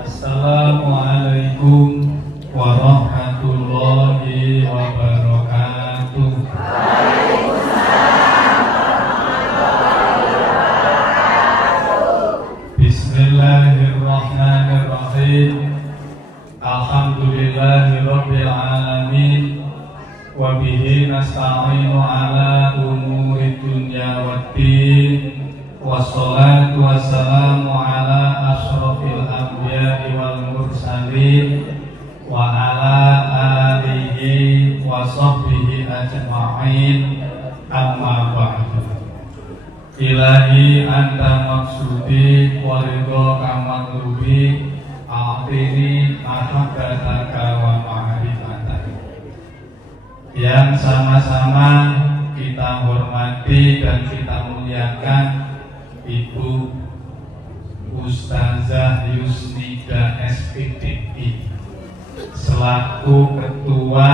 Assalamualaikum warahmatullahi wabarakatuh. Bismillahirrahmanirrahim. Alhamdulillahirabbil alamin. Wa bihi nasta'inu ala umuri dunya waddin. Wassalatu wassalamu ala asyrafil anbiya'i wal mursalin wa ala alihi wa sahbihi ajma'in. Amma ba'du. Ilahi anta maksudi wa ridho kamatlubi a'tini mahabbataka wa ma'rifataka. Yang sama-sama kita hormati dan kita muliakan Ibu Ustazah Yusnida SPDI selaku Ketua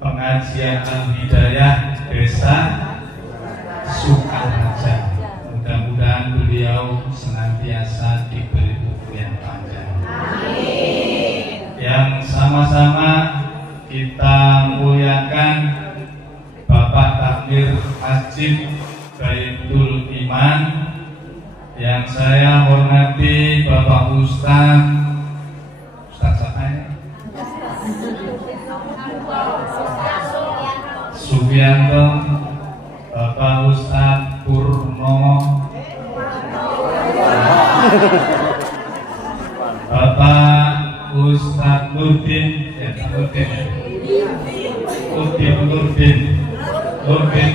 Pengajian Al-Hidayah Desa Sukaraja. Mudah-mudahan beliau senantiasa diberi umur yang panjang. Amin. Yang sama-sama kita muliakan Bapak Takmir Masjid Baitul Iman, yang saya hormati Bapak Ustaz Subianto, Bapak Ustaz Purnomo, Bapak Ustaz Nurdin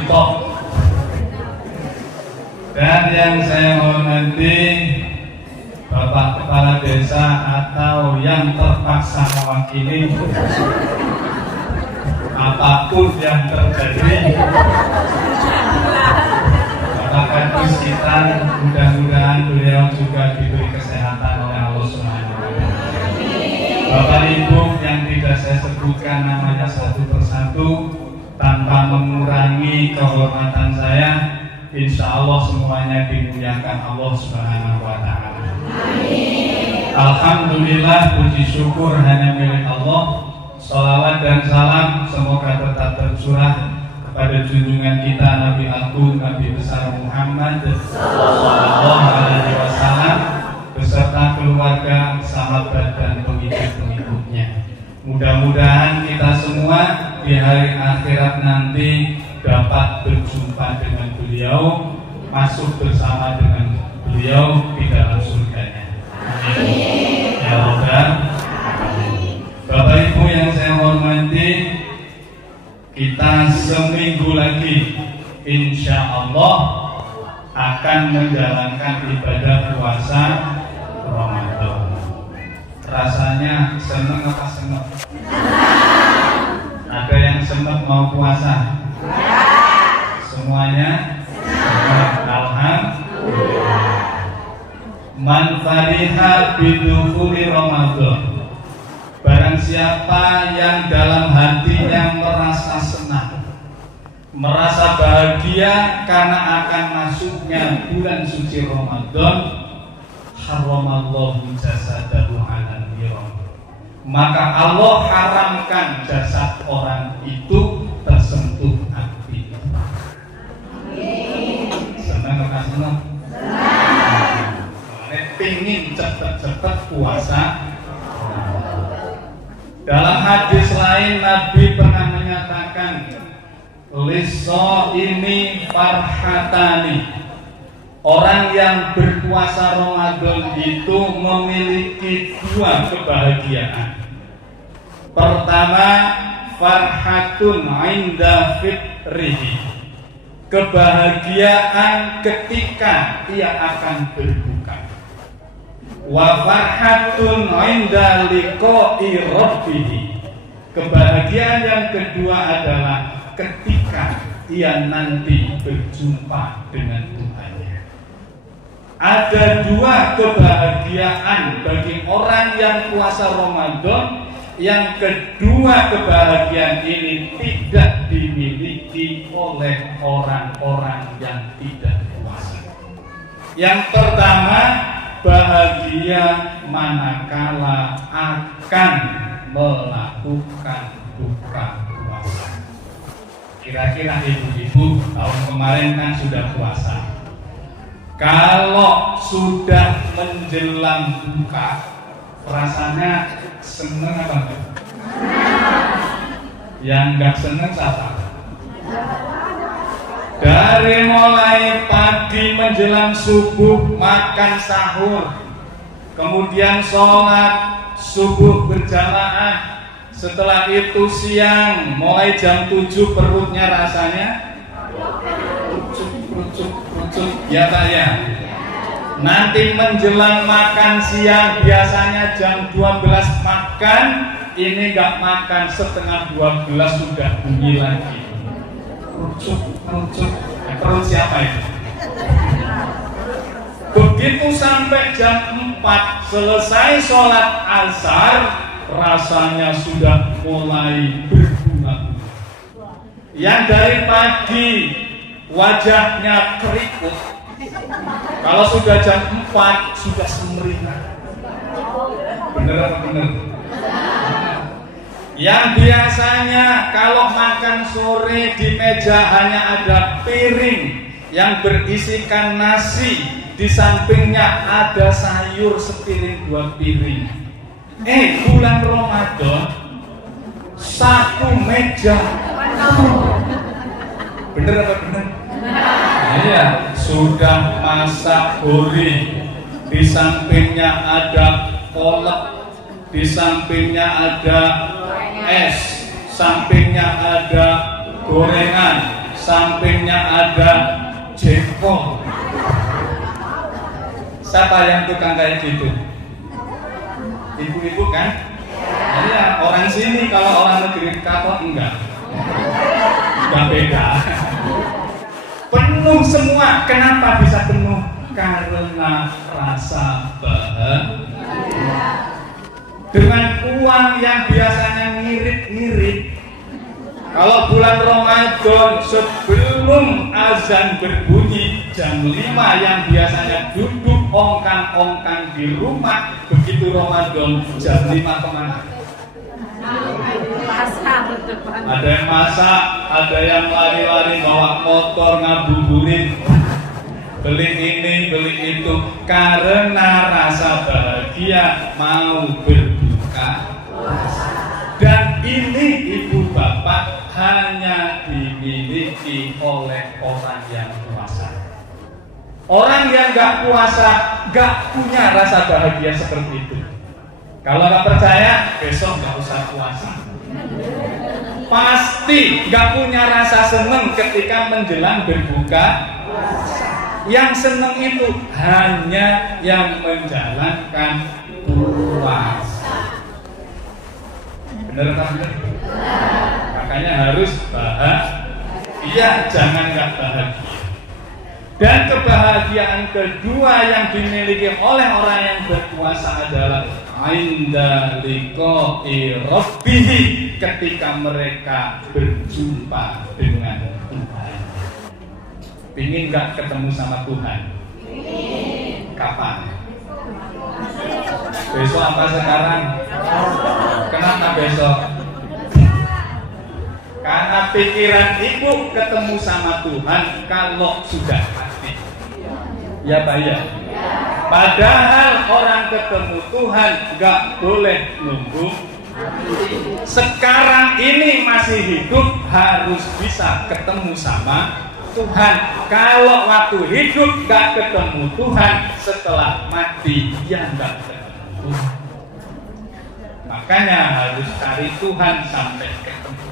Tok, dan yang saya hormati Bapak Kepala Desa atau yang terpaksa mewakili apapun yang terjadi, Bapak Kadus kita, mudah-mudahan beliau juga diberi kesehatan oleh Allah Subhanahu wa Ta'ala. Bapak Ibu yang tidak saya sebutkan namanya satu persatu tanpa mengurangi kehormatan saya, insya Allah semuanya dimuliakan Allah Subhanahu wa Ta'ala. Alhamdulillah, puji syukur hanya milik Allah. Salawat dan salam semoga tetap tercurah kepada junjungan kita Nabi Agung, Nabi besar Muhammad sallallahu alaihi wasallam beserta keluarga, sahabat dan pengikut-pengikutnya. Mudah-mudahan kita semua di hari akhirat nanti dapat berjumpa dengan beliau, masuk bersama dengan beliau di dalam surganya. Amin. Ya Rabbal. Bapak Ibu yang saya hormati, kita seminggu lagi insya Allah akan menjalankan ibadah puasa Ramadan. Rasanya seneng apa seneng? Ada yang seneng mau puasa? Semuanya? Alhamdulillah. Man fariha bidukhuli Ramadan. Barang siapa yang dalam hatinya merasa senang, merasa bahagia karena akan masuknya bulan suci Ramadan, haramallahu jasadahu 'alal niran. Maka Allah haramkan jasad orang itu tersentuh api. Amin. Senang atau senang? Senang. Pingin cepet-cepet puasa. Dalam hadis lain Nabi pernah menyatakan, liso ini farhatani. Orang yang berpuasa Ramadan itu memiliki dua kebahagiaan. Pertama, farhatun inda fitrihi. Kebahagiaan ketika ia akan berbuka. Wa farhatun 'inda liqa'i rabbih. Kebahagiaan yang kedua adalah ketika ia nanti berjumpa dengan Tuhannya. Ada dua kebahagiaan bagi orang yang puasa Ramadan. Yang kedua kebahagiaan ini tidak dimiliki oleh orang-orang yang tidak puasa. Yang pertama, bahagia manakala akan melakukan buka puasa. Kira-kira ibu-ibu tahun kemarin kan sudah puasa. Kalau sudah menjelang buka, rasanya seneng apa enggak? Yang enggak seneng siapa? Dari mulai pagi menjelang subuh makan sahur, kemudian sholat subuh berjamaah, setelah itu siang mulai jam 7 perutnya rasanya rucuk, ya tak ya? Nanti menjelang makan siang biasanya jam 12 makan, ini nggak makan setengah 12 sudah bunyi lagi. Rucuk. Perut siapa itu? Begitu sampai jam 4 selesai sholat asar, rasanya sudah mulai berbunga-bunga. Yang dari pagi wajahnya keriput, kalau sudah jam 4 sudah semeringan. Bener apa bener? Yang biasanya kalau makan sore di meja hanya ada piring yang berisikan nasi, di sampingnya ada sayur sepiring 2 piring. Bulan Ramadan satu meja. Bener apa bener? Iya, sudah masak goreng, di sampingnya ada kolak, di sampingnya ada es, sampingnya ada gorengan, sampingnya ada jengkol. Siapa yang tukang kayak gitu? Ibu-ibu kan? Iya, orang sini. Kalau orang negeri Katolik enggak beda. Penuh semua. Kenapa bisa penuh? Karena rasa bahagia. Dengan uang yang biasanya ngirit-ngirit. Kalau bulan Ramadan sebelum azan berbunyi jam 5 yang biasanya duduk ongkang-ongkang di rumah, begitu Ramadan jam 5 kemana? Ada yang masak, ada yang lari-lari bawa motor ngabuburit, beli ini, beli itu, karena rasa bahagia mau berbuka. Dan ini ibu bapak hanya dimiliki oleh orang yang puasa. Orang yang gak puasa gak punya rasa bahagia seperti itu. Kalau gak percaya, besok gak usah puasa. Pasti gak punya rasa seneng ketika menjelang berbuka. Yang seneng itu hanya yang menjalankan puasa. Bener kan? Makanya harus bahagia, jangan gak bahagia. Dan kebahagiaan kedua yang dimiliki oleh orang yang berpuasa adalah inda liqa'i rabbih, ketika mereka berjumpa dengan Tuhan. Pingin gak ketemu sama Tuhan? Kapan? Besok apa sekarang? Kenapa besok? Karena pikiran ibu ketemu sama Tuhan kalau sudah mati. Ya Pak ya? Padahal orang ketemu Tuhan gak boleh nunggu. Sekarang ini masih hidup harus bisa ketemu sama Tuhan. Kalau waktu hidup gak ketemu Tuhan, setelah mati ya gak ketemu Tuhan. Makanya harus cari Tuhan sampai ketemu.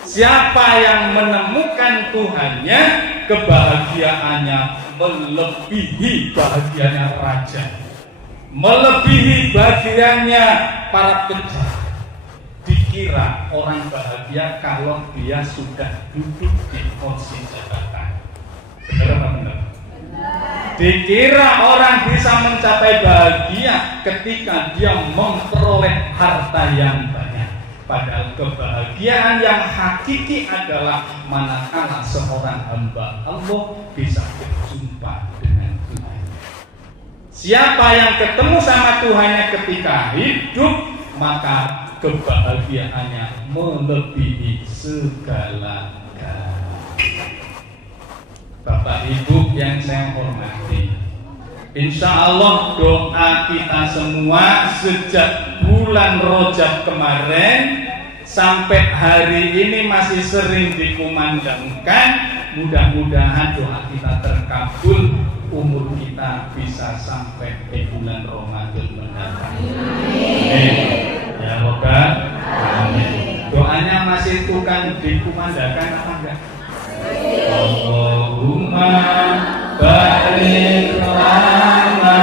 Siapa yang menemukan Tuhannya, kebahagiaannya melebihi bahagianya raja, melebihi bahagianya para pejabat. Dikira orang bahagia kalau dia sudah duduk di kursi jabatan. Benar apa benar? Dikira orang bisa mencapai bahagia ketika dia memperoleh harta yang banyak. Padahal kebahagiaan yang hakiki adalah manakala seorang hamba Allah bisa berjumpa dengan Tuhan. Siapa yang ketemu sama Tuhannya ketika hidup, maka kebahagiaannya melebihi segala-galanya. Bapak Ibu yang saya hormati, insya Allah doa kita semua sejak bulan Rajab kemarin sampai hari ini masih sering dikumandangkan. Mudah-mudahan doa kita terkabul, umur kita bisa sampai di bulan Ramadan mendatang. Amin. Ya Robbal. Amin. Doanya masih tukang dikumandangkan apa enggak? Allahumma barik lana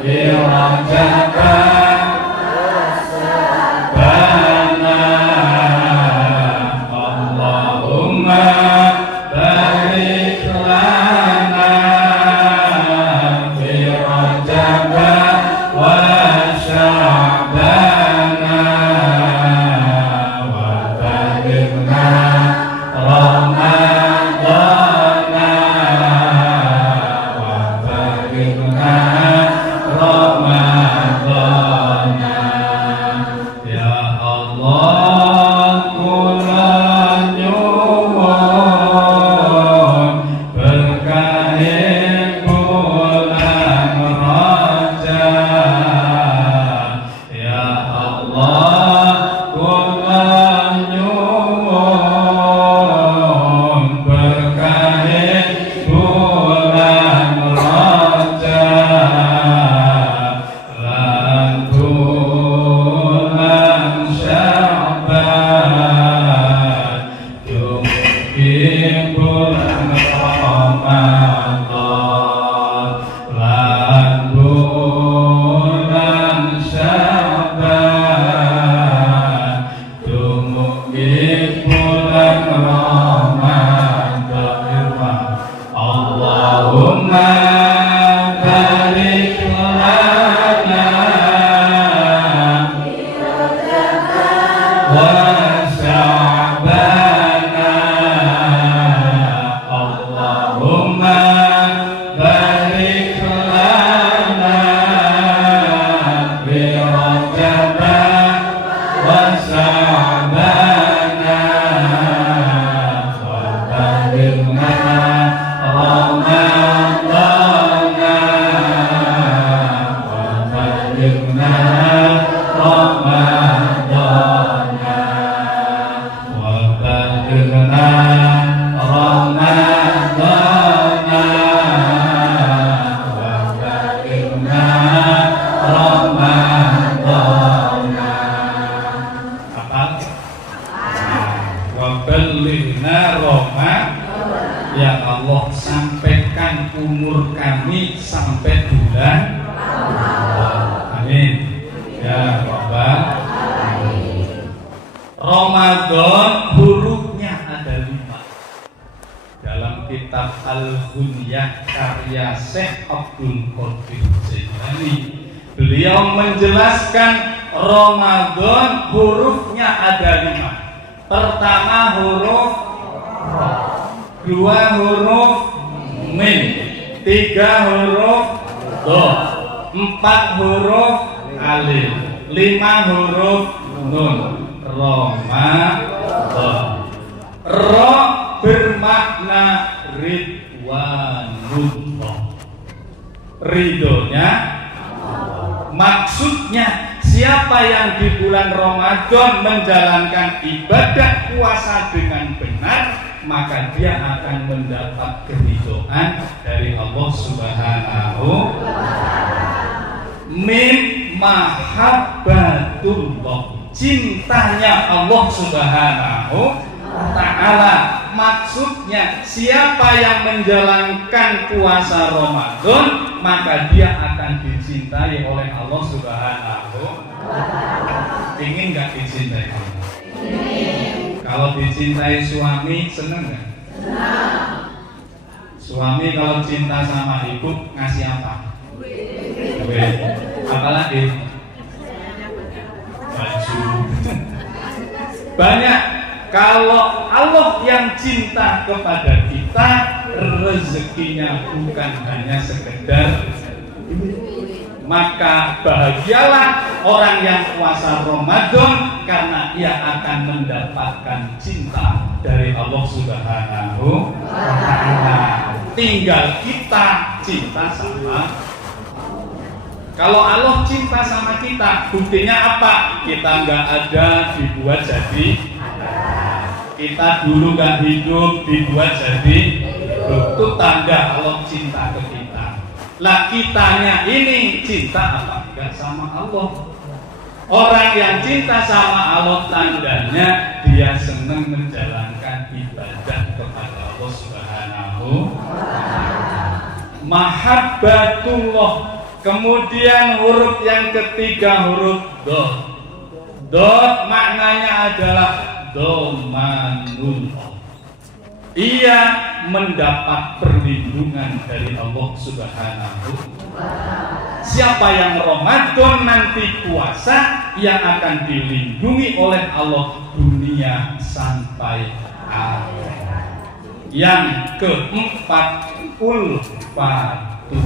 bi Rajab bana, Allahumma barik lana bi Rajab wa Sya'bana wa balighna Ramadana wa balighna Ramadana. Ya Allah kula nyuwun berkahi bulan Rajab. Ya Allah kula nyuwun berkahi bulan Rajab lan bulan Sya'ban, dumugi bulan Ramadan lan bulan Sya'ban, dumugi bulan Ramadan. Allahumma barik lana wa Sya'bana, Allahumma barik lana bi Rajab wa Sya'bana wa balighna Ramadana wa balighna Ramadana wa balighna Ramadana wa balighna Ramadana. Apa? Wa balighna Ramadana. Ya Allah, sampaikan umur kami sampai bulan Ramadan. Amin. Ya Rabbal. Ramadan hurufnya ada 5. Dalam kitab Al-Ghunyah karya Syekh Abdul Qadir Jailani, beliau menjelaskan Ramadan hurufnya ada 5. Pertama huruf Ra, 2 huruf Mim, 3 huruf Do, 4 huruf Alif, 5 huruf Nun. Ramadan. Ra bermakna ridwanullah, ridhonya. Maksudnya siapa yang di bulan Ramadan menjalankan ibadah puasa dengan benar, maka dia akan mendapat keridhaan dari Allah Subhanahu wa Ta'ala. Min mahabbatullah, cintanya Allah Subhanahu wa Ta'ala. Maksudnya siapa yang menjalankan puasa Ramadan, maka dia akan dicintai oleh Allah Subhanahu wa Ta'ala. Ingin nggak dicintai Allah? Kalau dicintai suami seneng nggak? Senang. Suami kalau cinta sama ibu ngasih apa? Duit. Apalagi? Baju. Banyak. Kalau Allah yang cinta kepada kita, rezekinya bukan hanya sekedar maka bahagialah orang yang puasa Ramadan karena ia akan mendapatkan cinta dari Allah Subhanahu wa Ta'ala. Tinggal kita cinta sama. Kalau Allah cinta sama kita, buktinya apa? Kita nggak ada dibuat jadi. Kita dulu nggak hidup dibuat jadi. Itu tanda Allah cinta ke kita. Lah kitanya ini cinta apa enggak sama Allah? Orang yang cinta sama Allah tandanya dia senang menjalankan ibadah kepada Allah Subhanahu wa Ta'ala. Mahabbatullah. Kemudian huruf yang ketiga huruf dot. Dot maknanya adalah domanullah. Ia mendapat perlindungan dari Allah Subhanahu. Siapa yang Ramadan nanti puasa, yang akan dilindungi oleh Allah dunia sampai akhirat. Yang keempat, ulfatu.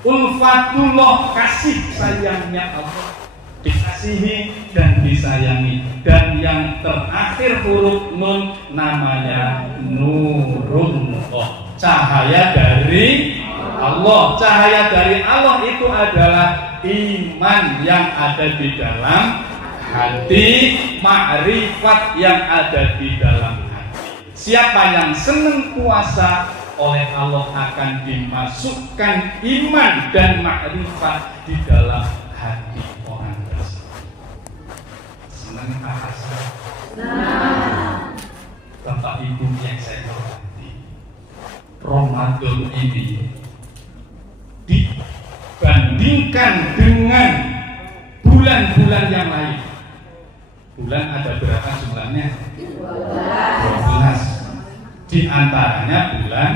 Ulfatullah, kasih sayangnya Allah, dikasihi dan disayangi. Dan yang terakhir huruf nun namanya nurullah, cahaya dari Allah. Cahaya dari Allah itu adalah iman yang ada di dalam hati, ma'rifat yang ada di dalam hati. Siapa yang senang puasa, oleh Allah akan dimasukkan iman dan ma'rifat di dalam hati orang tersebut. Senang bahasa. Bapak Ibu yang saya hormati, Ramadan ini dibandingkan dengan bulan-bulan yang lain. Bulan ada berapa jumlahnya? 12. Di antaranya bulan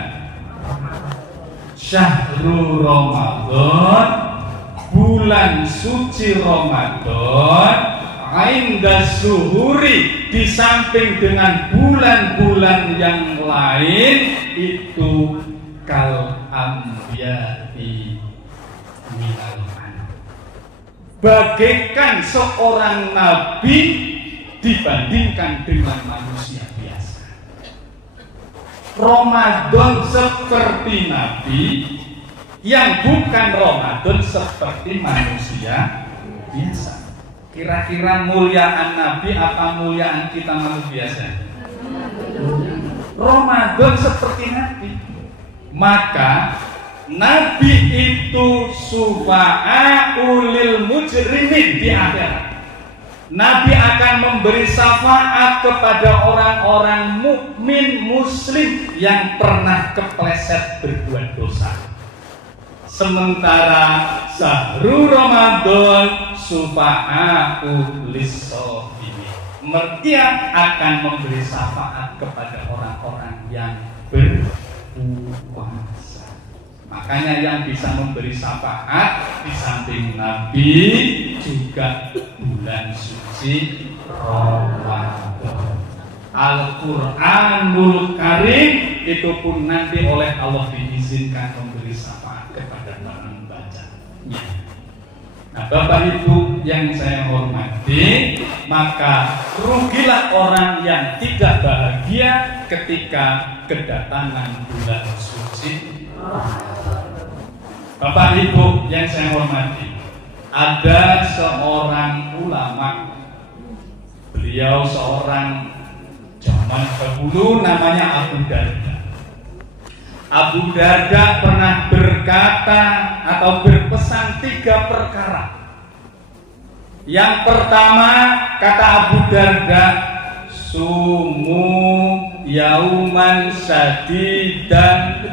Syahrul Ramadan, bulan suci Ramadan, Ainda Suhuri, di samping dengan bulan-bulan yang lain itu kal ambiyai minal anam, bagaikan seorang nabi dibandingkan dengan manusia biasa. Ramadan seperti nabi, yang bukan Ramadan seperti manusia biasa. Kira-kira muliaan nabi apa muliaan kita manusia biasa? Ramadan seperti nabi. Maka nabi itu syufa'aul mujrimin di akhirat. Nabi akan memberi syafaat kepada orang-orang mukmin muslim yang pernah kepleset berbuat dosa. Sementara Syahrul Ramadan syufa'aul lis-shaimin, mereka akan memberi syafaat kepada orang-orang yang berpuasa. Makanya yang bisa memberi syafaat di samping Nabi juga bulan suci Ramadan. Al-Quranul Karim itu pun nanti oleh Allah diizinkan memberi syafaat kepada para pembacanya. Nah, Bapak Ibu yang saya hormati, maka rugilah orang yang tidak bahagia ketika kedatangan bulan suci Ramadan. Bapak Ibu yang saya hormati, ada seorang ulama, beliau seorang zaman dahulu namanya Abu Darda. Abu Darda pernah berkata atau berpesan 3 perkara. Yang pertama, kata Abu Darda, sumu yauman syadidan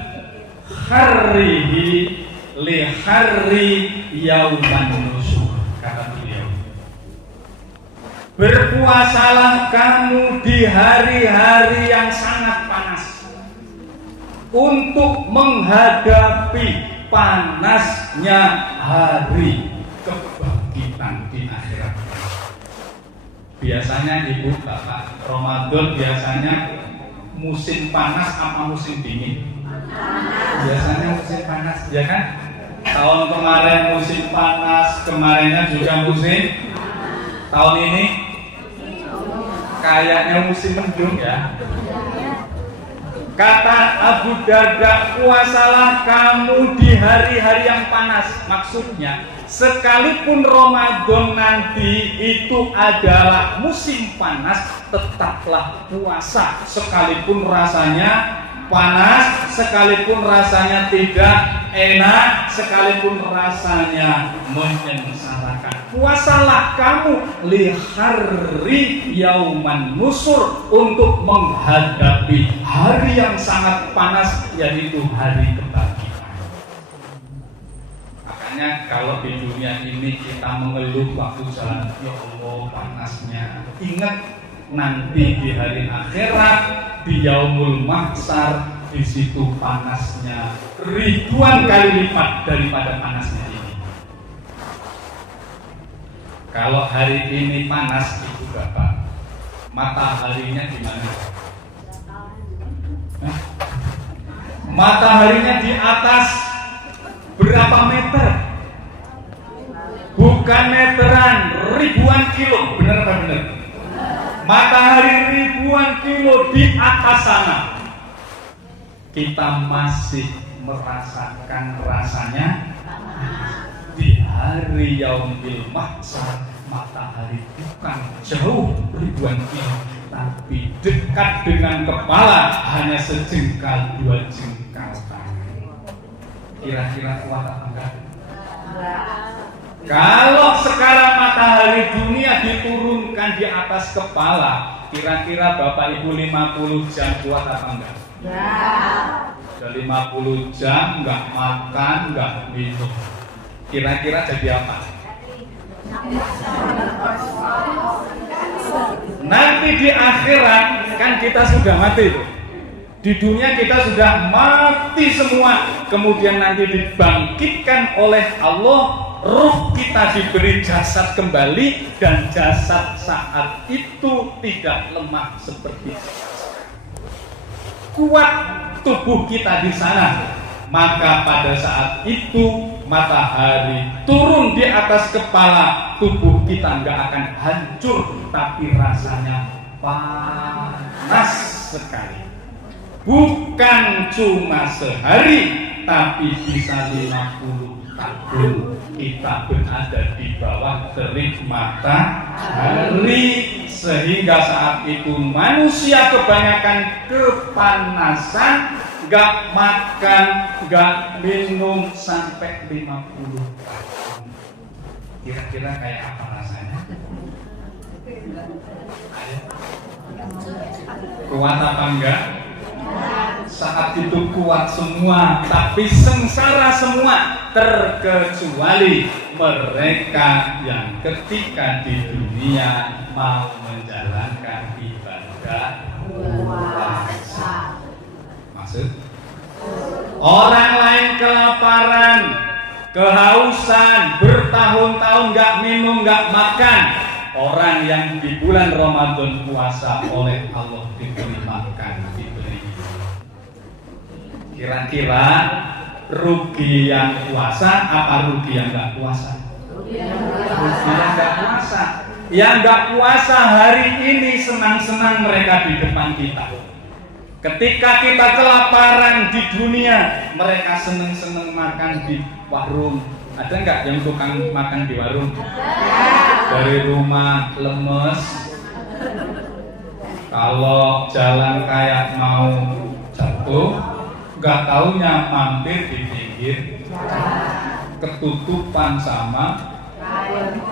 harrihi li harri yauman nusyur, kata beliau. Berpuasalah kamu di hari-hari yang sangat panas untuk menghadapi panasnya hari kebangkitan di akhirat. Biasanya ibu bapak Ramadan biasanya musim panas apa musim dingin? Biasanya musim panas, ya kan? Tahun kemarin musim panas, kemarinnya juga musim. Tahun ini kayaknya musim mendung ya. Kata Abu Darda, puasalah kamu di hari-hari yang panas. Maksudnya, sekalipun Ramadan nanti itu adalah musim panas, tetaplah puasa. Sekalipun rasanya panas, sekalipun rasanya tidak enak, sekalipun rasanya menyengsarakan. Puasalah kamu lihari yauman nusur, untuk menghadapi hari yang sangat panas, yaitu hari kebangkitan. Makanya kalau di dunia ini kita mengeluh waktu jalan, ya Allah panasnya, ingat nanti di hari akhirat, di yaumul mahsyar, di situ panasnya ribuan kali lipat daripada panasnya ini. Kalau hari ini panas, Ibu Bapak, mataharinya di mana? Mataharinya di atas berapa meter? Bukan meteran, ribuan kilo, benar apa benar? Matahari ribuan kilo di atas sana. Kita masih merasakan rasanya di hari yaumil mahsyar. Matahari bukan jauh ribuan kilo, tapi dekat dengan kepala, hanya sejengkal dua jengkal tangan. Kira-kira kuat apa enggak? Kalau sekarang matahari dunia diturunkan di atas kepala, kira-kira Bapak Ibu 50 jam kuat apa enggak? Ya. Sudah 50 jam enggak makan, enggak minum. Kira-kira jadi apa? Nanti di akhirat kan kita sudah mati tuh. Di dunia kita sudah mati semua, kemudian nanti dibangkitkan oleh Allah, ruh kita diberi jasad kembali, dan jasad saat itu tidak lemah seperti kuat tubuh kita di sana. Maka pada saat itu matahari turun di atas kepala, tubuh kita nggak akan hancur, tapi rasanya panas sekali. Bukan cuma sehari, tapi bisa 50 tahun kita berada di bawah terik matahari, sehingga saat itu manusia kebanyakan kepanasan, gak makan, gak minum sampai 50 tahun. Kira-kira kayak apa rasanya? Kuat apa enggak? Saat itu kuat semua, tapi sengsara semua, terkecuali mereka yang ketika di dunia mau menjalankan ibadah puasa. Maksud? Orang lain kelaparan, kehausan, bertahun-tahun nggak minum, nggak makan. Orang yang di bulan Ramadan puasa oleh Allah diberi makan, diberi. Kira-kira rugi yang puasa apa rugi yang nggak puasa? Rugi yang nggak puasa. Yang nggak puasa hari ini senang-senang mereka di depan kita. Ketika kita kelaparan di dunia, mereka seneng-seneng makan di warung. Ada nggak yang tukang makan di warung? Dari rumah lemes, kalau jalan kayak mau jatuh, nggak taunya mampir di pinggir, ketutupan sama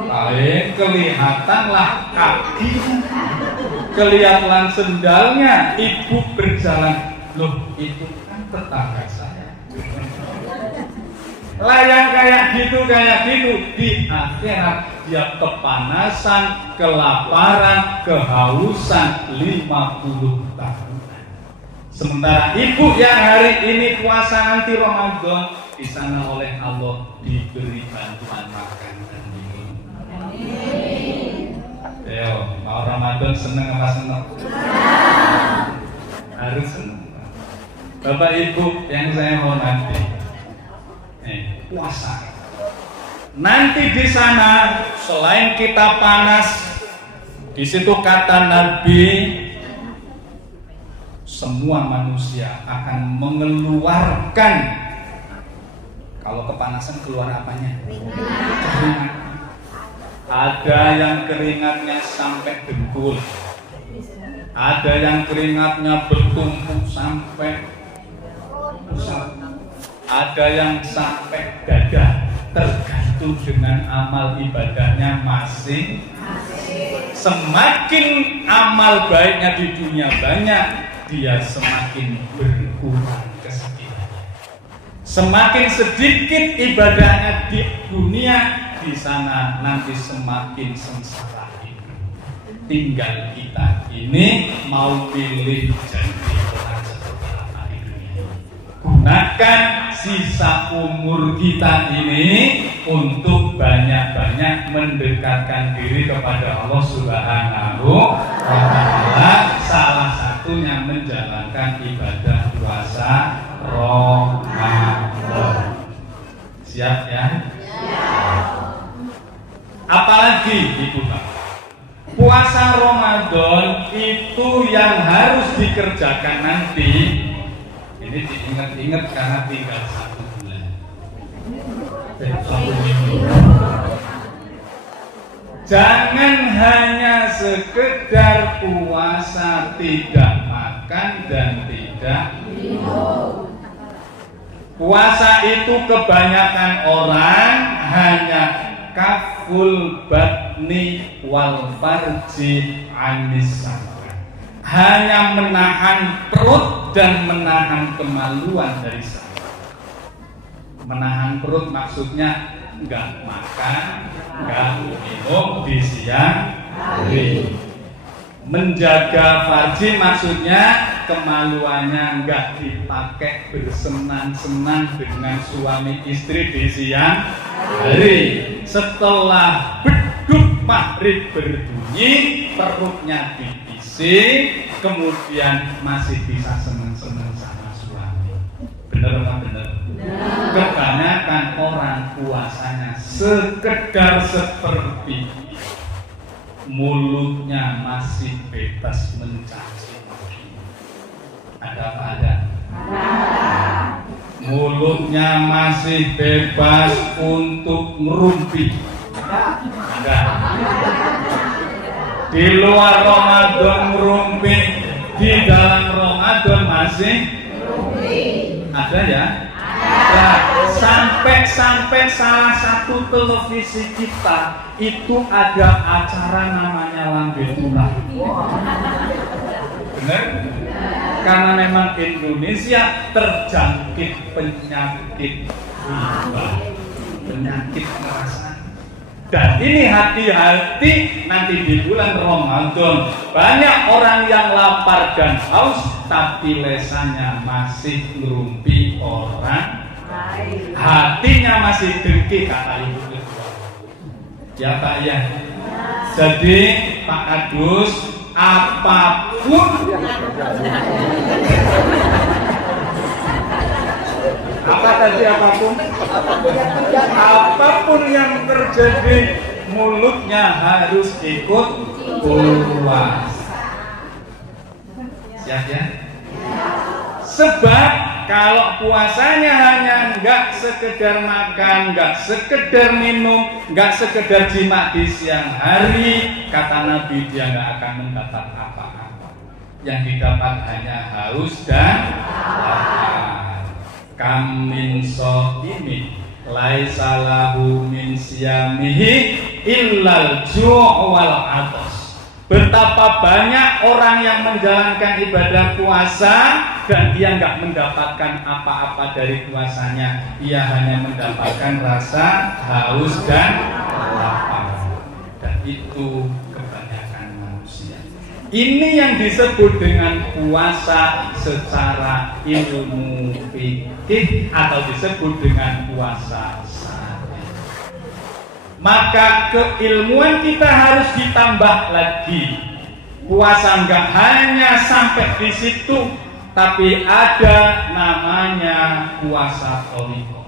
kain, kelihatanlah kaki, kelihatan sendalnya. Ibu berjalan, loh itu kan tetangga saya. Layak kayak gitu di akhirat dia kepanasan, kelaparan, kehausan 50 tahun. Sementara ibu yang hari ini puasa nanti Ramadan, di sana oleh Allah diberi bantuan makan dan minum. Ayo, mau Ramadan seneng apa seneng? harus senang. Bapak Ibu yang saya hormati, puasa. Nanti di sana selain kita panas, di situ kata Nabi, semua manusia akan mengeluarkan, kalau kepanasan keluar apanya? Keringat. Ada yang keringatnya sampai dengkul, ada yang keringatnya bertumpuk sampai pusat, ada yang sampai dada. Tergantung dengan amal ibadahnya masing. Semakin amal baiknya di dunia banyak, dia semakin berkurang kesedihannya. Semakin sedikit ibadahnya di dunia, di sana nanti semakin sengsara hidup. Tinggal kita ini mau pilih jadi orang seperti apa di dunia. Gunakan sisa umur kita ini untuk banyak-banyak mendekatkan diri kepada Allah Subhanahu wa Ta'ala. Salah satunya menjalankan ibadah puasa Ramadan. Siap ya? Apalagi Ibu Bapak, puasa Ramadan itu yang harus dikerjakan nanti. Ini diingat-ingat karena tinggal 1 bulan. 1 minggu. Jangan hanya sekedar puasa, tidak makan dan tidak minum. Puasa itu kebanyakan orang hanya kaful batni wal farji anis, hanya menahan perut dan menahan kemaluan dari sana. Menahan perut maksudnya enggak makan, enggak minum di siang hari. Menjaga farji maksudnya kemaluannya enggak dipakai bersenang-senang dengan suami istri di siang hari. Setelah beduk maghrib berbunyi, perutnya diisi, kemudian masih bisa senang-senang sama suami. Benar apa benar? Kebanyakan orang puasanya sekedar seperti ini. Mulutnya masih bebas mencaci. Ada apa ada? Mulutnya masih bebas untuk merumpi. Ada. Di luar Ramadan merumpi, di dalam Ramadan masih merumpi. Ada ya? Nah, sampai salah satu televisi kita itu ada acara namanya Lambe Turah. Benar? Karena memang Indonesia terjangkit penyakit riba, penyakit perasaan. Dan ini hati-hati nanti di bulan Ramadan banyak orang yang lapar dan haus, tapi lesannya masih ngerumpi orang, hatinya masih dengki, kata ibu ketua. Ya Pak ya. Jadi Pak Kadus, apapun apa tadi apapun yang terjadi, mulutnya harus ikut puasa. Siap ya? Sebab kalau puasanya hanya enggak sekedar makan, enggak sekedar minum, enggak sekedar jima di siang hari, kata Nabi, dia enggak akan mendapat apa-apa. Yang didapat hanya haus dan lapar. Kam min shaimin laisa lahu min siyamihi illal ju' wal 'athas. Betapa banyak orang yang menjalankan ibadah puasa dan dia enggak mendapatkan apa-apa dari puasanya. Ia hanya mendapatkan rasa haus dan lapar. Dan itu kebanyakan manusia. Ini yang disebut dengan puasa secara ilmu fikih atau disebut dengan puasa syar'i. Maka keilmuan kita harus ditambah lagi. Puasa enggak hanya sampai di situ, tapi ada namanya puasa thariqah.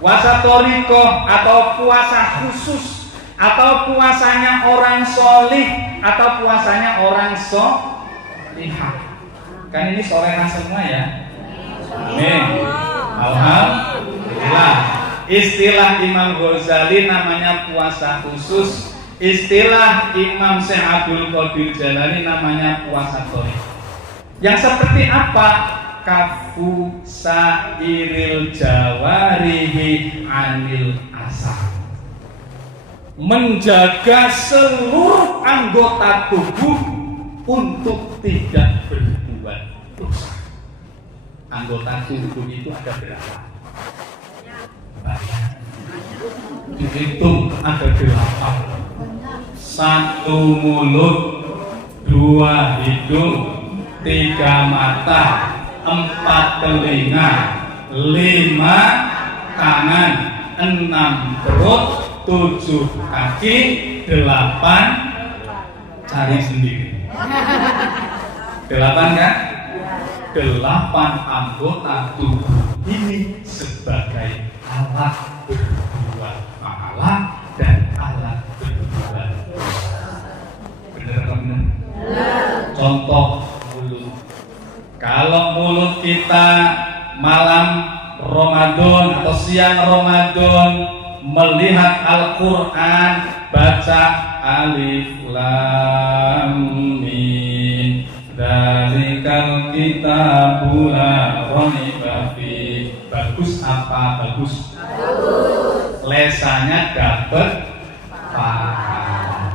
Puasa thariqah atau puasa khusus atau puasanya orang solih atau puasanya orang solihah. Kan ini solehah semua ya. Amin. Alhamdulillah. Istilah Imam Ghazali namanya puasa khusus. Istilah Imam Syekh Abdul Qadir Jalani namanya puasa thariqah. Yang seperti apa? Kafu sairil jawarihi anil asam. Menjaga seluruh anggota tubuh untuk tidak berbuat dosa. Anggota tubuh itu ada berapa? Dihitung ada 8. 1 mulut, 2 hidung, 3 mata, 4 telinga, 5 tangan, 6 perut, 7 kaki, 8 cari sendiri. 8 kan? 8 anggota tubuh ini sebagai alat berbuat pahala dan alat berbuat dosa. Benar apa benar? Contoh mulut. Kalau mulut kita malam Ramadan atau siang Ramadan melihat Al-Quran, baca alif lam mim, dzalikal kitabu la raiba fi. Bagus apa bagus? Bagus. Lesannya dapat pahala.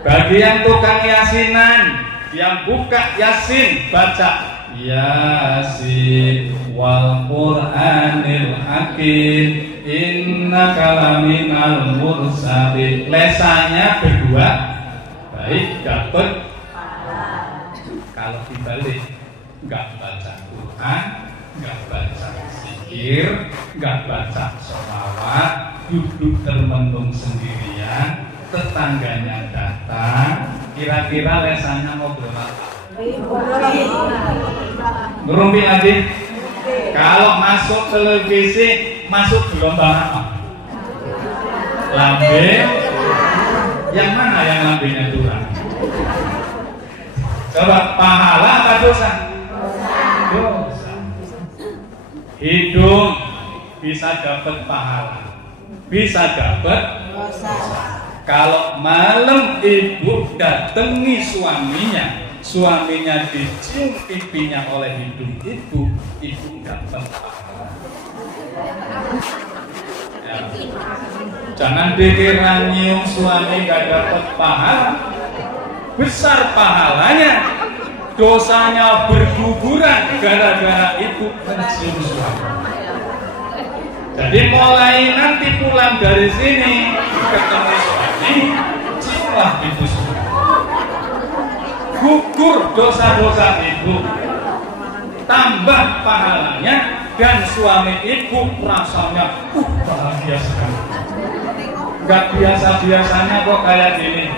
Bagi yang tukang yasinan, yang buka yasin, baca Yasin wal Qur'anil Hakim innaka laminal mursalin. Lesannya berdua, baik dapat. Kalau dibalik, nggak baca Quran, nggak baca zikir, nggak baca sholawat, duduk termenung sendirian, tetangganya datang, kira-kira lesannya mau berapa? Ngerumpi lagi. Kalau masuk televisi, masuk gelombang apa? Lambe. Yang mana yang lambenya turun? Coba, pahala apa dosa? Dosa. Hidung bisa dapat pahala, bisa dapat dosa. Kalau malam ibu datangi suaminya dicium pipinya oleh hidung ibu dapat pahala. Ya. Jangan dikira nyium suami gak dapat pahala. Besar pahalanya, dosanya berguguran gara-gara ibu mencium suami. Jadi mulai nanti pulang dari sini ketemu suami, ciumlah ibu suami. Gugur dosa-dosa ibu, tambah pahalanya, dan suami ibu rasanya bahagia sekali. Gak biasa-biasanya kok kayak gini.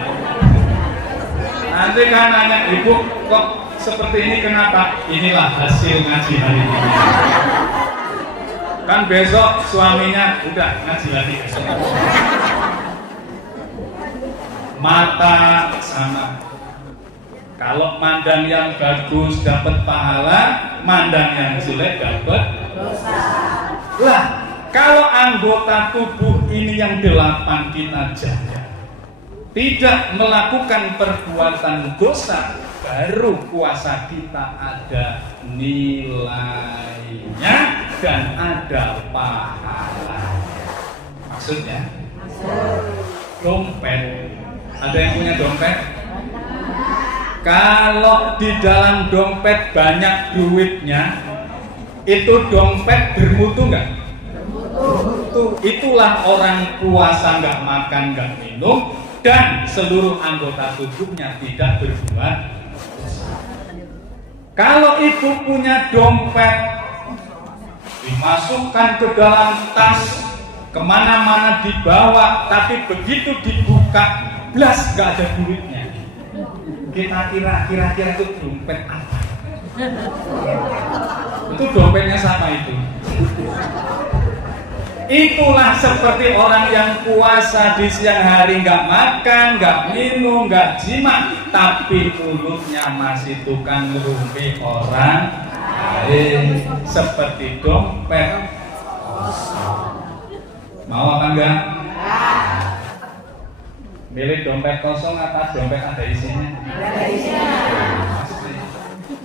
Nanti kan nanya, ibu kok seperti ini kenapa? Inilah hasil ngaji hari ini. Kan besok suaminya udah ngaji lagi. Mata sama. Kalau mandang yang bagus dapat pahala, mandang yang jelek dapat dosa. Lah, kalau anggota tubuh ini yang 8 kita jaga, tidak melakukan perbuatan dosa, baru puasa kita ada nilainya dan ada pahala. Maksudnya, dompet. Ada yang punya dompet? Kalau di dalam dompet banyak duitnya, itu dompet bermutu nggak? Bermutu. Itulah orang puasa nggak makan, nggak minum, dan seluruh anggota tubuhnya tidak berbuat dosa. Kalau ibu punya dompet, dimasukkan ke dalam tas, kemana-mana dibawa, tapi begitu dibuka, blas nggak ada duitnya. Kita kira-kira itu dompet apa? Itu dompetnya sama itu. Itulah seperti orang yang puasa di siang hari, nggak makan, nggak minum, nggak jima, tapi mulutnya masih tukang ngerumpi orang lain, seperti dompet. Mau apa enggak? Milih dompet kosong atau dompet ada isinya? Ada isinya.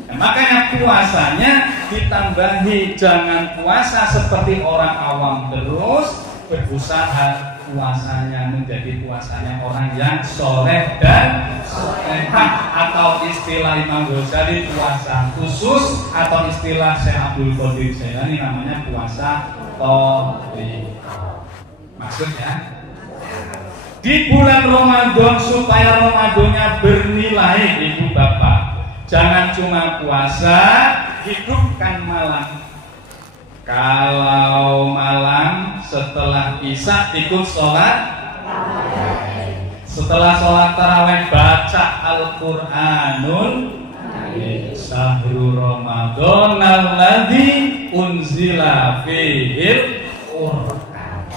Nah, makanya puasanya ditambahi, jangan puasa seperti orang awam terus, berusaha puasanya menjadi puasanya orang yang soleh dan solehah, atau istilah Imam Ghazali puasa khusus, atau istilah Syekh Abdul Qadir Jailani namanya puasa qadhi. Maksudnya di bulan Ramadan supaya Ramadannya bernilai, ibu bapak, jangan cuma puasa, hidupkan malam. Kalau malam setelah isya ikut sholat, setelah sholat tarawih baca Al-Quranul Syahrul Ramadan alladzi unzila fihil Qur'an.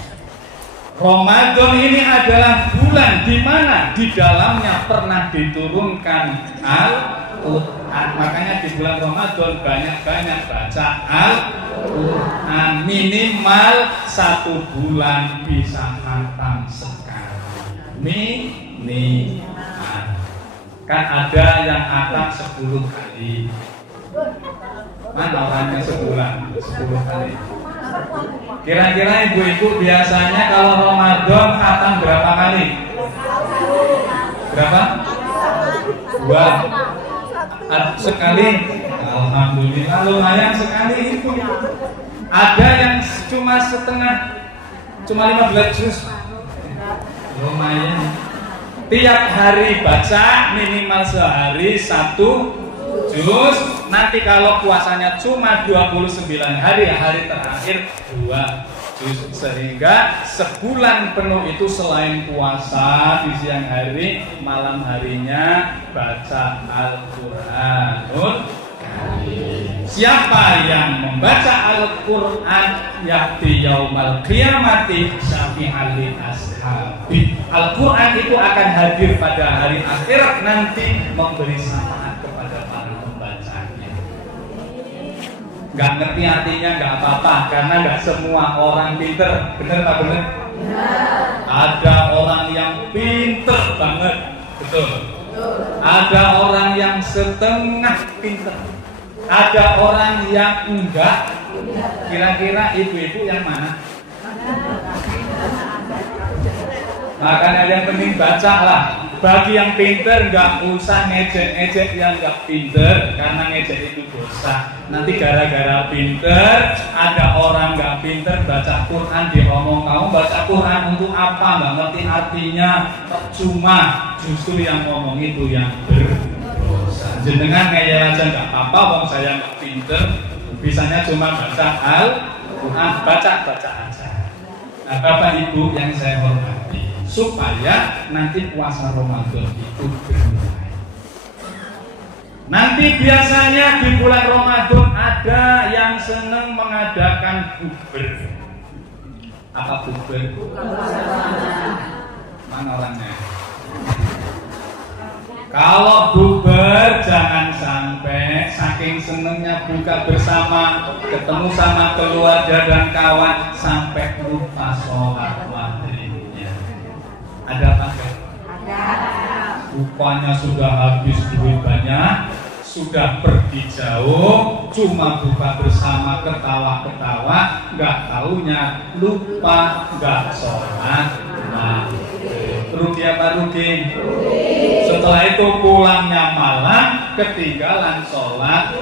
Ramadan ini adalah bulan di mana di dalamnya pernah diturunkan Al-Quran. Makanya di bulan Ramadan banyak-banyak baca Al-Quran. Minimal 1 bulan bisa khatam sekali. Minimal. Kan ada yang khatam 10 kali. Mana orangnya sebulan 10 kali? Kira-kira ibu-ibu biasanya kalau Ramadan khatam berapa kali? Berapa? 2 sekali. Alhamdulillah lumayan sekali itu. Ada yang cuma setengah, cuma 15 juz. Lumayan. Tiap hari baca minimal sehari 1 juz. Nanti kalau puasanya cuma 29 hari, hari terakhir 2 juz. Sehingga sebulan penuh itu selain puasa di siang hari, malam harinya baca Al-Quranul Karim. Siapa yang membaca Al-Quran ya'ti yaumal qiyamati syafi'an li ashabi. Al-Quran itu akan hadir pada hari akhirat nanti memberi syafaat kepada para pembacanya. Gak ngerti artinya gak apa-apa, karena gak semua orang pinter. Bener tak bener? Ada orang yang pinter banget, betul. Ada orang yang setengah pinter. Ada orang yang enggak. Kira-kira ibu-ibu yang mana? Makanya yang penting baca lah. Bagi yang pinter nggak usah ngejek-ngejek yang nggak pinter, karena ngejek itu dosa. Nanti gara-gara pinter, ada orang nggak pinter baca Quran diomong, kamu baca Quran untuk apa? Nggak ngerti artinya, cuma justru yang ngomong itu yang berdosa. Jenengan ngeyel aja nggak apa-apa, wong saya nggak pinter, bisanya cuma baca Al-Quran, baca aja. Nah, Bapak Ibu yang saya hormati, supaya nanti puasa Ramadan itu bernilai. Nanti biasanya di bulan Ramadan ada yang senang mengadakan bukber. Apa bukber? Mana orangnya? Kalau bukber jangan sampai saking senengnya buka bersama, ketemu sama keluarga dan kawan sampai lupa sholat maghribnya. Ada apa enggak? Ada. Rupanya sudah habis duit banyak, sudah pergi jauh, cuma buka bersama ketawa-ketawa, nggak taunya lupa nggak sholat. Nah, rugi apa rugi? Setelah itu pulangnya malam, ketinggalan sholat.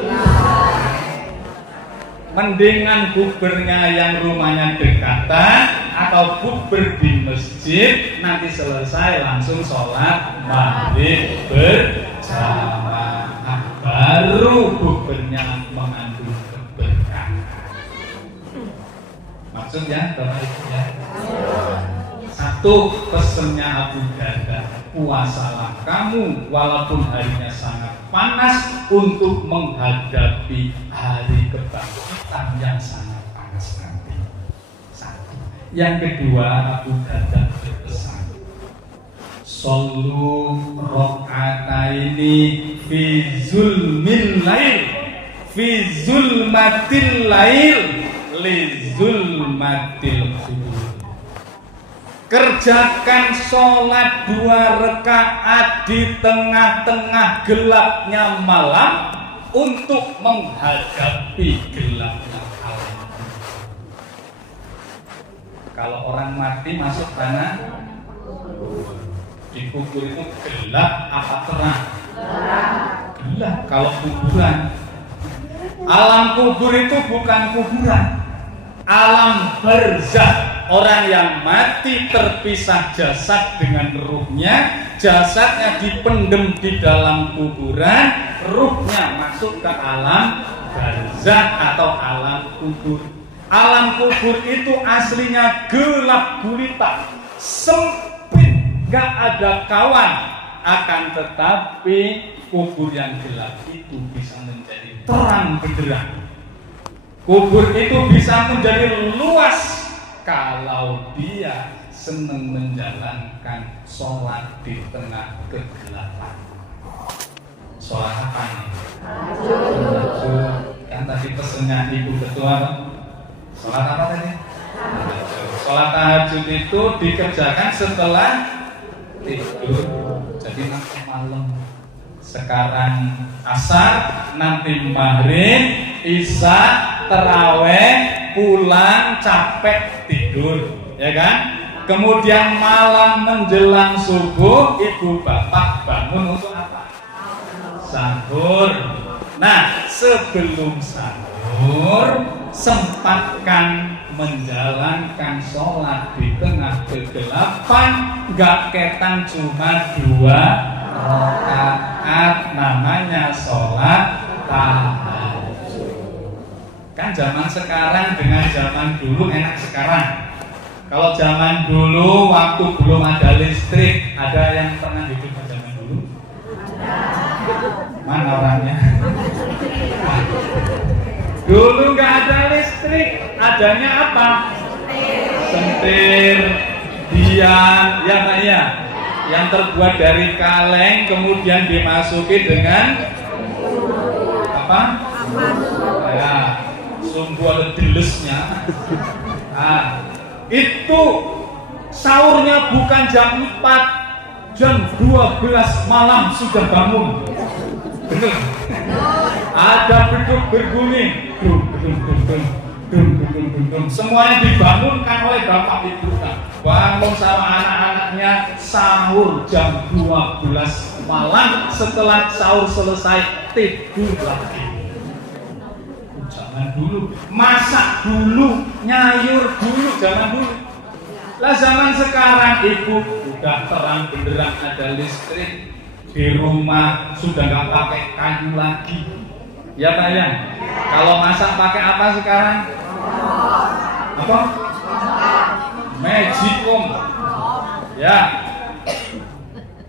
Mendingan bukbernya yang rumahnya dekatan atau bukber di masjid, nanti selesai langsung sholat maghrib berjamaah, baru bukbernya mengandung keberkahan. Maksudnya Bapak Ibu ya. Satu pesennya Abu Darda, puasalah kamu walaupun harinya sangat panas untuk menghadapi hari kebangkitan yang sangat panas nanti. Satu. Yang kedua, Abu Darda berpesan, Shollu rok'ataini fi zulmil lail, fi zulmatil lail, li zulmatil kubur. Kerjakan sholat 2 rakaat di tengah-tengah gelapnya malam untuk menghadapi gelapnya malam. Kalau orang mati masuk tanah di kubur itu gelap apa terang? Gelap. Kalau kuburan, alam kubur itu bukan kuburan, alam barzakh. Orang yang mati terpisah jasad dengan ruhnya, jasadnya dipendem di dalam kuburan, ruhnya masuk ke alam barzakh atau alam kubur. Alam kubur itu aslinya gelap gulita, sempit, gak ada kawan. Akan tetapi kubur yang gelap itu bisa menjadi terang benderang. Kubur itu bisa menjadi luas kalau dia senang menjalankan sholat di tengah kegelapan. Sholat apa nih? Kan tadi pesennya Ibu Ketua. Sholat apa tadi? Sholat tahajud itu dikerjakan setelah tidur. Jadi nanti malam. Sekarang asar, nanti maghrib, isya, terawih, pulang capek tidur, ya kan? Kemudian malam menjelang subuh, ibu bapak bangun untuk apa? Sahur. Nah, sebelum sahur sempatkan menjalankan sholat di tengah kegelapan, gak ketan cuma 2 rakaat, namanya sholat tahajud. Kan zaman sekarang dengan zaman dulu enak sekarang. Kalau zaman dulu waktu belum ada listrik, ada yang pernah hidup pada zaman dulu? Mana orangnya? Dulu nggak ada listrik, adanya apa? Sentir, biang, ya Pak ya, yang terbuat dari kaleng kemudian dimasuki dengan apa? Ya, sumbu ada dilesnya. Nah, itu sahurnya bukan jam 4, jam 12 malam sudah bangun. Benar? Ada beduk berbunyi, dum dum dum dum dum dum dum dum. Semuanya dibangunkan oleh bapak ibu. Bangun sama anak-anaknya, sahur jam 12 malam. Setelah sahur selesai tidur lagi. Zaman dulu, masak dulu, nyayur dulu zaman dulu. Lah zaman sekarang ibu udah terang benderang, ada listrik. Di rumah sudah nggak pakai kayu lagi, ya Pak ya. Kalau masak pakai apa sekarang? Apa? Magicom, ya.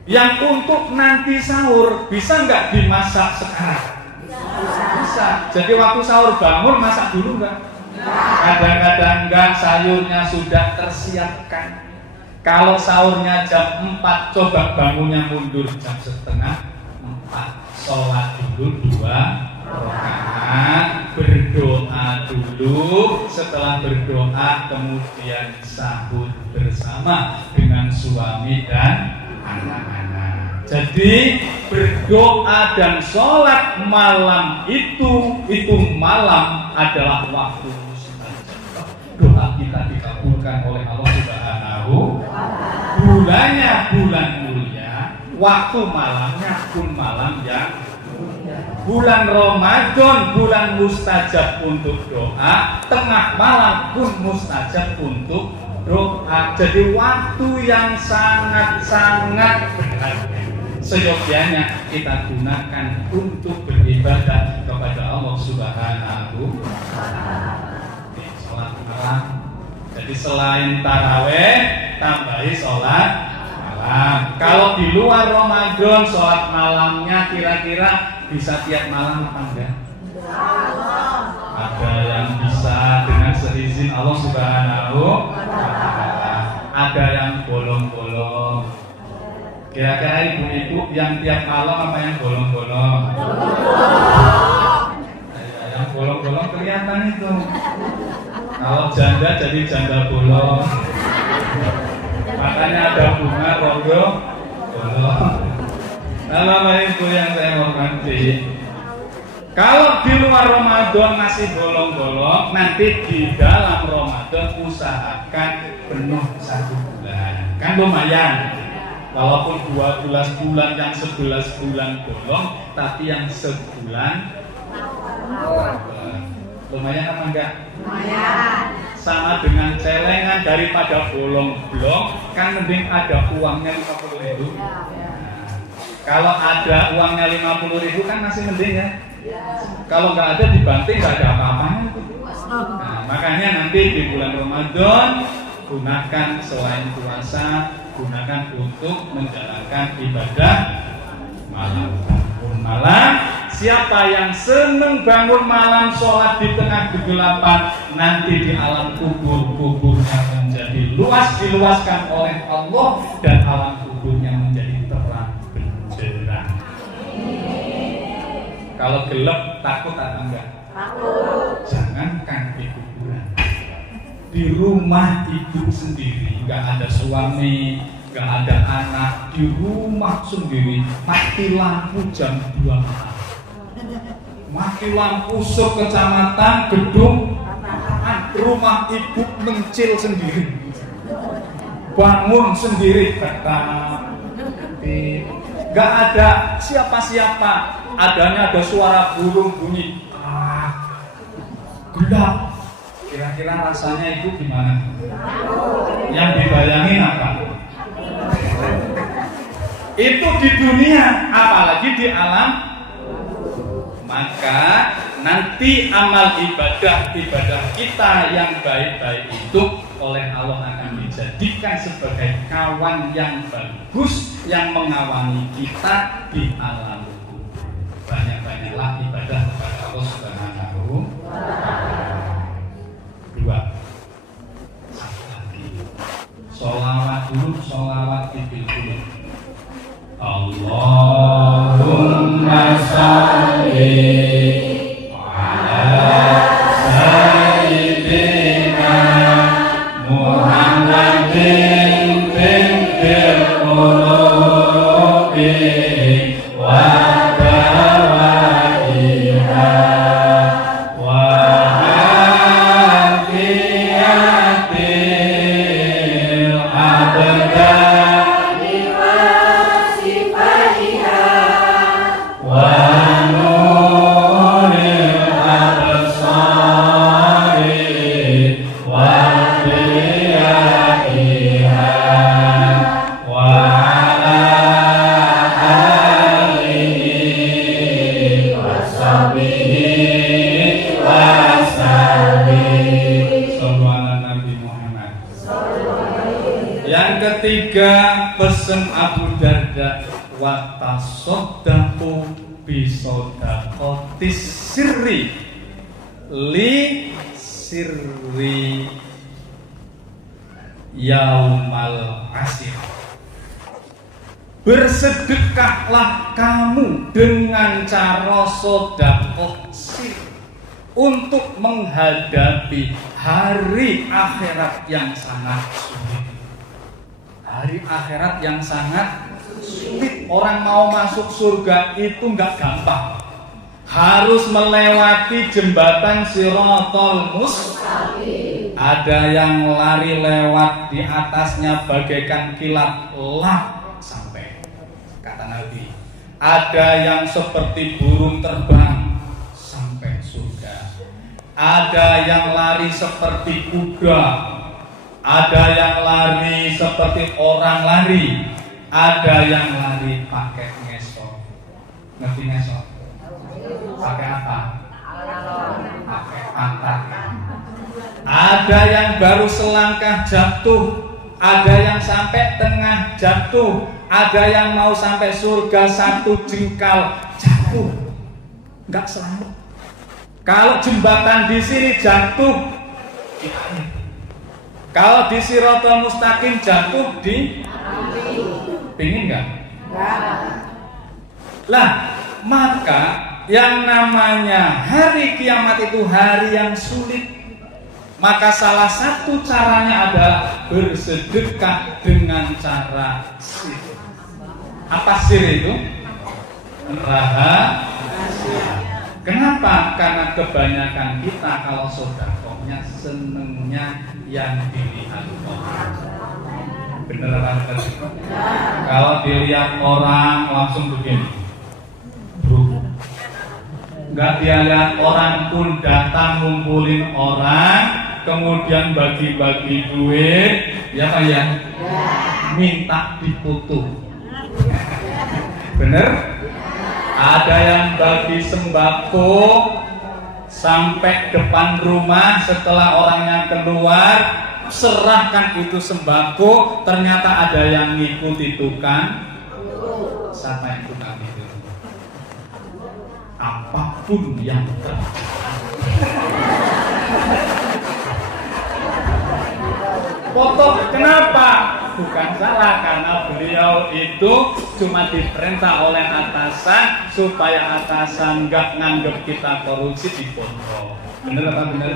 Yang untuk nanti sahur bisa nggak dimasak sekarang? Bisa. Jadi waktu sahur bangun masak dulu nggak? Kadang-kadang nggak, sayurnya sudah tersiapkan. Kalau sahurnya jam 4, coba bangunnya mundur jam setengah 4. Sholat dulu 2 rakaat, berdoa dulu. Setelah berdoa kemudian sahur bersama dengan suami dan anak-anak. Jadi berdoa dan sholat malam itu malam adalah waktu mustajab. Doa kita dikabulkan oleh Allah Subhanahu. Bulannya bulan mulia, waktu malamnya pun malam yang mulia. Bulan Ramadan bulan mustajab untuk doa, tengah malam pun mustajab untuk doa. Jadi waktu yang sangat-sangat berharga. Seyogyanya kita gunakan untuk beribadah kepada Allah Subhanahu wa Ta'ala. Sholat malam. Jadi selain taraweh, tambahi sholat malam. malam. Kalau di luar Ramadan sholat malamnya kira-kira bisa tiap malam apa enggak? Ada yang bisa dengan seizin Allah Subhanahu wa Ta'ala. Ada yang bolong-bolong. Kira-kira ibu-ibu yang tiap malam apa yang bolong-bolong? Yang bolong-bolong kelihatan itu. Kalau janda jadi janda bolong. Makanya ada bunga rondo bolong. Nah, itu yang saya hormati. Kalau di luar Ramadan masih bolong-bolong, nanti di dalam Ramadan usahakan penuh 1 bulan. Kan lumayan. Walaupun 12 bulan, yang 11 bulan bolong, tapi yang sebulan lumayan apa enggak? Lumayan. Sama dengan celengan daripada bolong-bolong, kan mending ada uangnya 50.000. Kalau ada uangnya 50.000 kan masih mending ya. Kalau nggak ada dibanting nggak ada apa-apanya. Nah, makanya nanti di bulan Ramadan gunakan selain puasa, gunakan untuk menjalankan ibadah malam. Bangun malam. Siapa yang senang bangun malam sholat di tengah kegelapan, nanti di alam kuburnya menjadi luas diluaskan oleh Allah dan alam kuburnya menjadi terang benderang. Kalau gelap takut atau enggak? Takut. Jangankan di kuburan, di rumah ibu sendiri, enggak ada suami, enggak ada anak, di rumah sendiri mati lampu jam 2 malam. Mati lampu sekecamatan, gedung, rumah ibu mencil sendiri, bangun sendiri, gak ada siapa-siapa, adanya ada suara burung bunyi, gelap. Kira-kira rasanya itu gimana? Yang dibayangin apa? Itu di dunia, apalagi di alam. Maka nanti amal ibadah kita yang baik-baik itu oleh Allah akan dijadikan sebagai kawan yang bagus yang mengawani kita di alam. Banyak-banyaklah ibadah kepada Allah Subhanahu wa Ta'ala. 2. Satu lagi. Sholawat dulu, sholawat dulu. Allahumma sholli ala sayyidina Muhammadin bintil qulubi wa dawaiha wa hafiyatil abdan Ketiga, pesen Abu Darda, wa tasaddaqu bi shadaqatis sirri li sirri yaumal asir. Bersedekahlah kamu dengan cara sedekah sir untuk menghadapi hari akhirat yang sangat sulit. Hari akhirat yang sangat sulit. Orang mau masuk surga itu nggak gampang. Harus melewati jembatan Shirathul Mustaqim. Ada yang lari lewat di atasnya bagaikan kilat lap sampai, kata Nabi. Ada yang seperti burung terbang sampai surga. Ada yang lari seperti kuda. Ada yang lari seperti orang lari. Ada yang lari pakai ngesot. Ngerti ngesot? Pakai apa? Pakai pantat. Ada yang baru selangkah jatuh. ada yang sampai tengah jatuh, ada yang mau sampai surga 1 jengkal jatuh, nggak selamat. Kalau jembatan di sini jatuh di air, kalau di Shiratal Mustaqim jatuh di pingin nggak? Lah, maka yang namanya hari kiamat itu hari yang sulit. Maka salah satu caranya adalah bersedekah dengan cara sir. Apa sir itu? Rahasia. Kenapa? Karena kebanyakan kita kalau sedekahnya senengnya yang dilihat orang. Bener apa? Kalau dilihat orang langsung begini. Bro. Nggak dia lihat orang pun datang ngumpulin orang, kemudian bagi-bagi duit, ya Pak ya? Minta difoto. Bener? Ada yang bagi sembako sampai depan rumah, setelah orangnya keluar, serahkan itu sembako, ternyata ada yang ngikuti tukang. Siapa yang tukang itu? Apapun yang terjadi. Foto kenapa? Bukan salah, karena beliau itu cuma diperintah oleh atasan supaya atasan nggak nganggep kita korupsi di foto. Bener apa bener?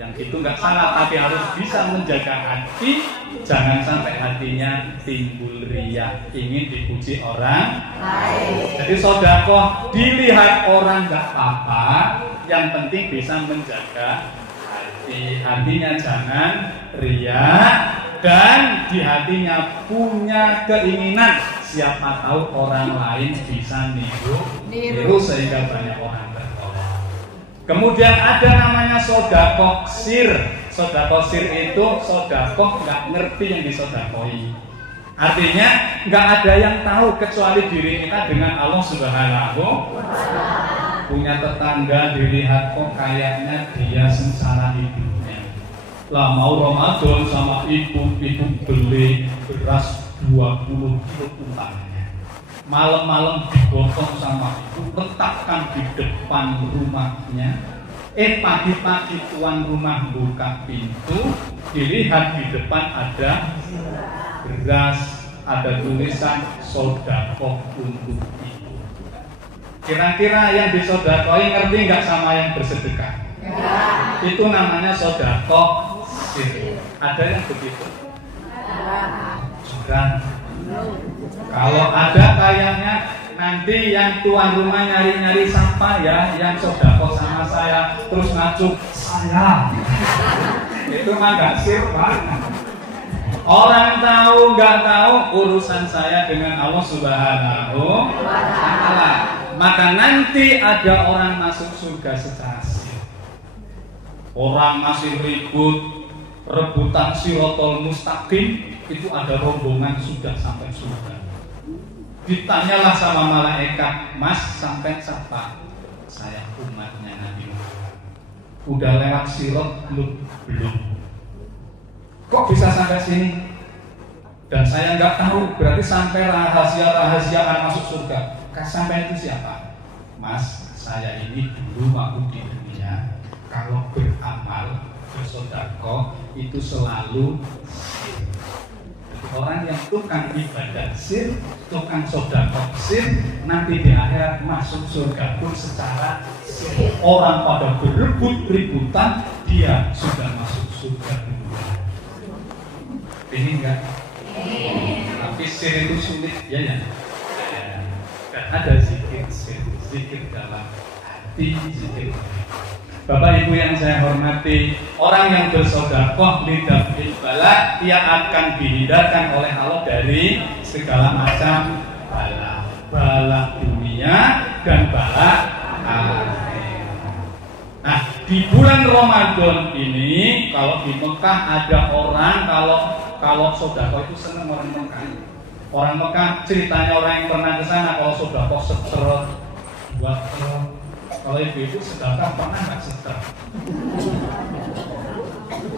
Yang itu nggak salah, tapi harus bisa menjaga hati, jangan sampai hatinya timbul riya, ingin dipuji orang lain. Jadi sedekah dilihat orang nggak apa-apa, yang penting bisa menjaga hatinya jangan riya, dan di hatinya punya keinginan siapa tahu orang lain bisa niru sehingga banyak orang tertolong. Kemudian ada namanya sedekah sir. Sedekah sir itu sedekah nggak ngerti yang disodakoi. Artinya nggak ada yang tahu kecuali diri kita dengan Allah Subhanahu wa Ta'ala. Punya tetangga dilihat kok kayaknya dia sengsara hidupnya. Lah mau Ramadan sama ibu beli beras 20 kilo utangnya. Malam-malam digotong sama ibu, letakkan di depan rumahnya. Pagi-pagi tuan rumah buka pintu, dilihat di depan ada beras, ada tulisan sedekah untuk ibu. Kira-kira yang disodakoi ngerti nggak sama yang bersedekah? Ya. Itu namanya sedekah sir. Ada yang begitu? Juga. Kalau ada kayaknya nanti yang tuan rumah nyari-nyari sampah ya, yang sedekah sama saya, terus ngacu saya. Itu mah nggak sir, Pak. Orang tahu nggak tahu urusan saya dengan Allah Subhanahu wa Ta'ala. Maka nanti ada orang masuk surga secara sir. Orang masih ribut rebutan Shiratal Mustaqim, itu ada rombongan sudah sampai surga. Ditanyalah sama malaikat, Mas sampai siapa? Saya umatnya Nabi Muhammad. Udah lewat sirat belum? Belum. Kok bisa sampai sini? Dan saya nggak tahu, berarti sampai rahasia-rahasia masuk surga. Sampai itu siapa? Mas, saya ini dulu waktu di dunia kalau beramal bersedekah itu selalu sir. Orang yang tukang ibadah sir, tukang sedekah sir, nanti di akhirat masuk surga pun secara sir. Orang pada berebut-rebutan, dia sudah masuk surga duluan. Ini enggak? Tapi sir itu sulit, ya ya. Dan ada zikir sir, zikir dalam hati, zikir. Bapak Ibu yang saya hormati, orang yang bersedekah lidafil bala, dia akan dihindarkan oleh Allah dari segala macam bala, bala dunia dan bala akhirat. Nah, di bulan Ramadan ini, kalau di Mekah ada orang kalau sedekah itu senang orang Mekah. Orang Mekah ceritanya orang yang pernah ke sana kalau sedekah setrot, 2 trot. Kalau ibu-ibu sedekah pernah nggak setrot?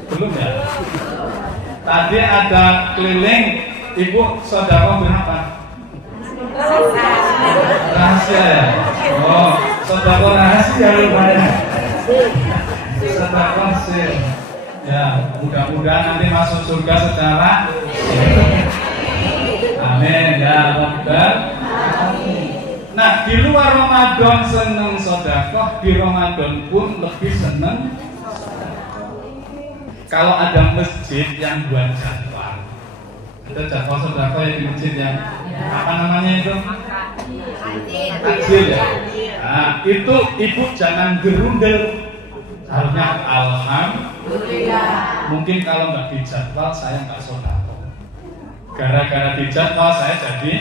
Belum ya? Tadi ada keliling, Ibu sedekah berapa? Rahasia ya? Oh, sedekah rahasia rupanya. Sedekah sih. Ya, mudah-mudahan nanti masuk surga secara amin ya Rabbal. Nah, di luar Ramadan seneng sedekah, di Ramadan pun lebih seneng. Kalau ada masjid yang buat jadwal, ada jadwal sedekah yang di masjid yang apa namanya itu? Takjil ya. Nah, itu ibu jangan gerundel. Harusnya alhamdulillah. Mungkin kalau nggak dijadwal saya nggak sedekah. Gara-gara dijadwal saya jadi.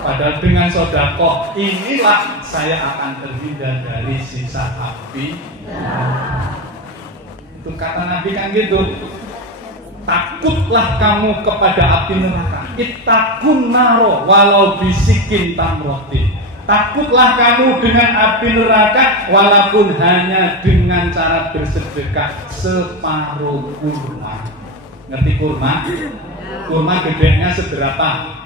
Padahal dengan sedekah inilah saya akan terhindar dari siksa api. Itu kata Nabi kan gitu. Takutlah kamu kepada api neraka. Ittaqun naro walau bisikin tamrotin. Takutlah kamu dengan api neraka walaupun hanya dengan cara bersedekah separuh kurma. Ngerti kurma? Kurma gedenya seberapa?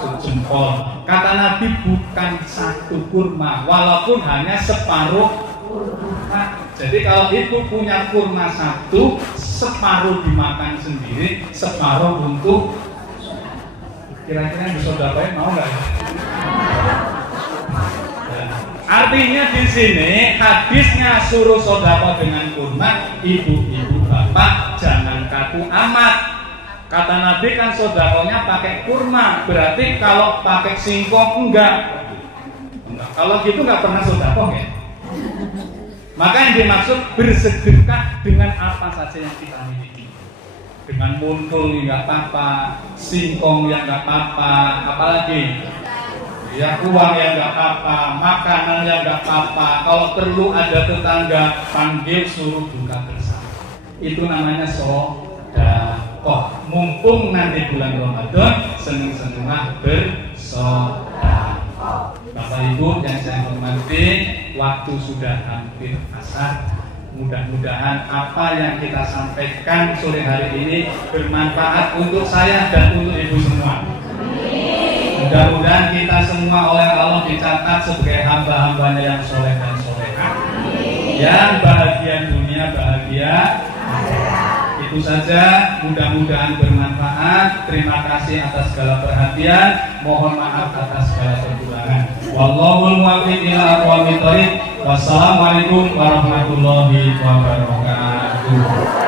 Sejempol. Kata Nabi bukan satu kurma, walaupun hanya separuh kurma. Jadi kalau ibu punya kurma satu, separuh dimakan sendiri, separuh untuk kira-kira yang disodakoin mau nggak ya? Artinya di sini hadisnya suruh sedekah dengan kurma, ibu-ibu bapak jangan kaku amat. Kata Nabi kan sedekahnya pakai kurma, berarti kalau pakai singkong enggak. Kalau gitu nggak pernah sedekah ya. Maka yang dimaksud bersedekah dengan apa saja yang kita miliki. Dengan muntul nggak apa-apa, singkong yang nggak apa-apa, apalagi ya uang yang nggak apa-apa, makanan yang nggak apa-apa. Kalau perlu ada tetangga panggil suruh buka bersama. Itu namanya sedekah. Mumpung nanti bulan Ramadan seneng-senenglah bersedekah. Bapak Ibu yang saya hormati, waktu sudah hampir asar. Mudah-mudahan apa yang kita sampaikan sore hari ini bermanfaat untuk saya dan untuk ibu semua. Mudah-mudahan kita semua oleh Allah dicatat sebagai hamba-hambanya yang soleh dan solehah, yang bahagia dunia, bahagia akhirat. Itu saja, mudah-mudahan bermanfaat. Terima kasih atas segala perhatian. Mohon maaf atas segala kekurangan. Wallahul muwaffiq ila aqwamit thoriq. Wassalamualaikum warahmatullahi wabarakatuh.